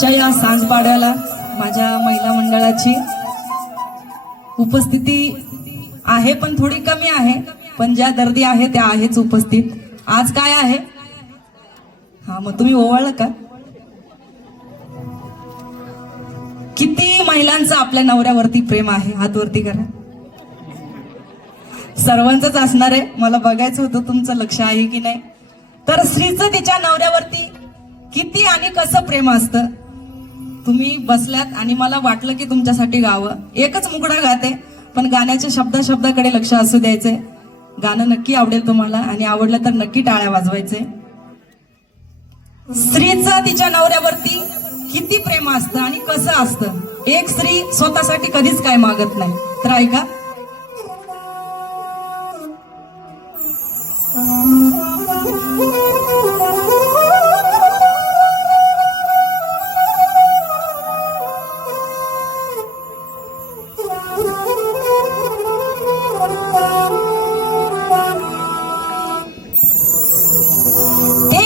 आजच्या या सांजपाड्याला माझ्या महिला मंडळाची उपस्थिती आहे पण थोडी कमी आहे पण ज्या दर्दी आहे त्या आहेच उपस्थित. आज काय आहे? हा मग तुम्ही ओवाळलं का? किती महिलांचं आपल्या नवऱ्यावरती प्रेम आहे? हात वरती करा. सर्वांचंच असणार आहे. मला बघायचं होतं तुमचं लक्ष आहे की नाही. तर स्त्रीचं तिच्या नवऱ्यावरती किती आणि कसं प्रेम असतं? तुम्ही बसल्यात आणि मला वाटलं की तुमच्यासाठी गावं. एकच मुकडा गाते पण गाण्याच्या शब्दा शब्दाकडे लक्ष असू द्यायचंय गाणं नक्की आवडेल तुम्हाला आणि आवडलं तर नक्की टाळ्या वाजवायचे. स्त्रीचं तिच्या नवऱ्यावरती किती प्रेम असतं आणि कसं असतं? एक स्त्री स्वतःसाठी कधीच काय मागत नाही. तर ऐका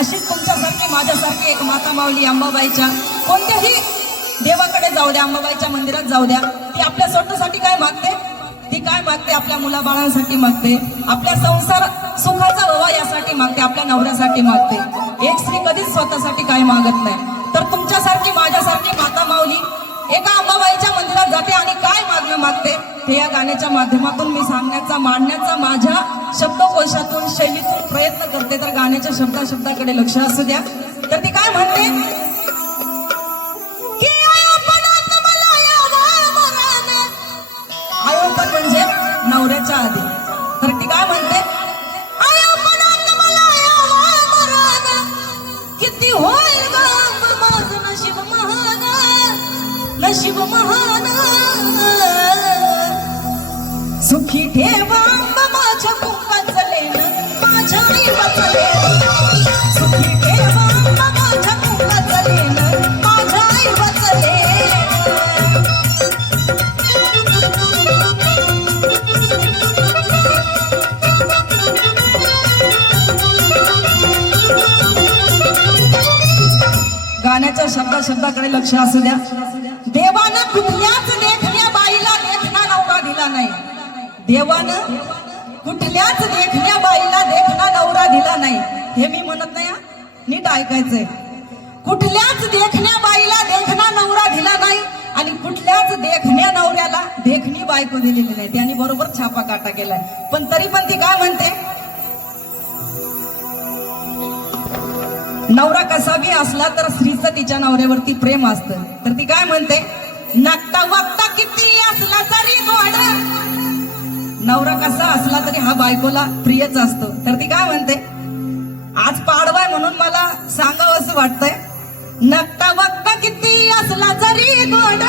अशीच तुमच्यासारखी माझ्यासारखी एक माता माऊली अंबाबाईच्या. कोणत्याही देवाकडे जाऊ द्या अंबाबाईच्या मंदिरात जाऊ द्या. ती आपल्या स्वतःसाठी काय मागते? ती काय मागते? आपल्या मुलाबाळांसाठी मागते. आपल्या संसार सुखाचा व्हावा यासाठी मागते. आपल्या नवऱ्यासाठी मागते. एक स्त्री कधीच स्वतःसाठी काय मागत नाही. तर तुमच्यासारखी माझ्यासारखी माता माऊली एका अंबा हे या गाण्याच्या माध्यमातून मी सांगण्याचा मांडण्याचा माझ्या शब्दकोशातून शैलीतून प्रयत्न करते. तर गाण्याच्या शब्दा शब्दाकडे लक्ष असू द्या. तर ती काय म्हणते? गाण्याच्या शब्दाकडे लक्ष असू द्या. देवानं कुठल्याच देखण्या बाईला देखणा नवरा दिला नाही. देवानं कुठल्याच देखण्या बाईला देखणा नवरा दिला नाही. हे मी म्हणत नाही नीट ऐकायचंय. कुठल्याच देखण्या बाईला देखणा नवरा दिला नाही आणि कुठल्याच देखण्या नवऱ्याला देखणी बायको दिलेली नाही. त्यांनी बरोबर छापा काटा केलाय. पण तरी पण ती काय म्हणते? नवरा कसा बी असला तर स्त्रीचं तिच्या नवऱ्यावरती प्रेम असतं. तर ती काय म्हणते? नक्ता वक्ता किती असला तरी गोड. नवरा कसा असला तरी हा बायकोला प्रियच असतो. तर ती काय म्हणते? आज पाडवाय म्हणून मला सांगावं असं वाटतंय. नक्ता वक्ता किती असला तरी गोड.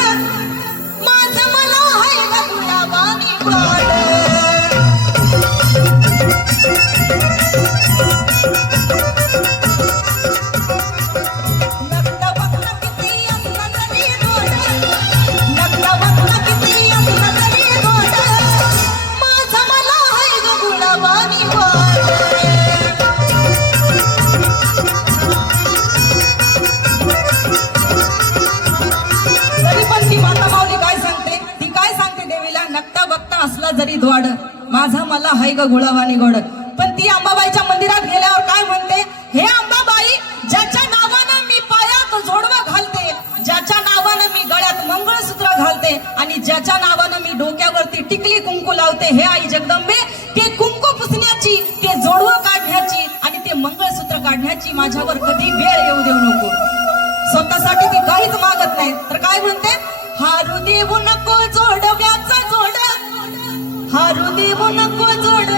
माझा ग गुळावानी गोड पण ती अंबाबाईच्या मंदिरात गेल्यावर काय म्हणते? हे अंबाबाई ज्याच्या नावानं मी पायात जोडवं घालते ज्याच्या नावानं मी गळ्यात मंगळसूत्र घालते आणि ज्याच्या नावानं मी डोक्यावरती टिकली कुंकू लावते हे आई जगदंबे ते कुंकू पुसण्याची ते जोडवं काढण्याची आणि ते मंगळसूत्र काढण्याची माझ्यावर कधी वेळ येऊ देऊ नको. स्वतःसाठी ती काहीच मागत नाही. तर काय म्हणते? हारू देऊ नको जोडव्याचा जोड हारू देऊ नको जोडव्याचा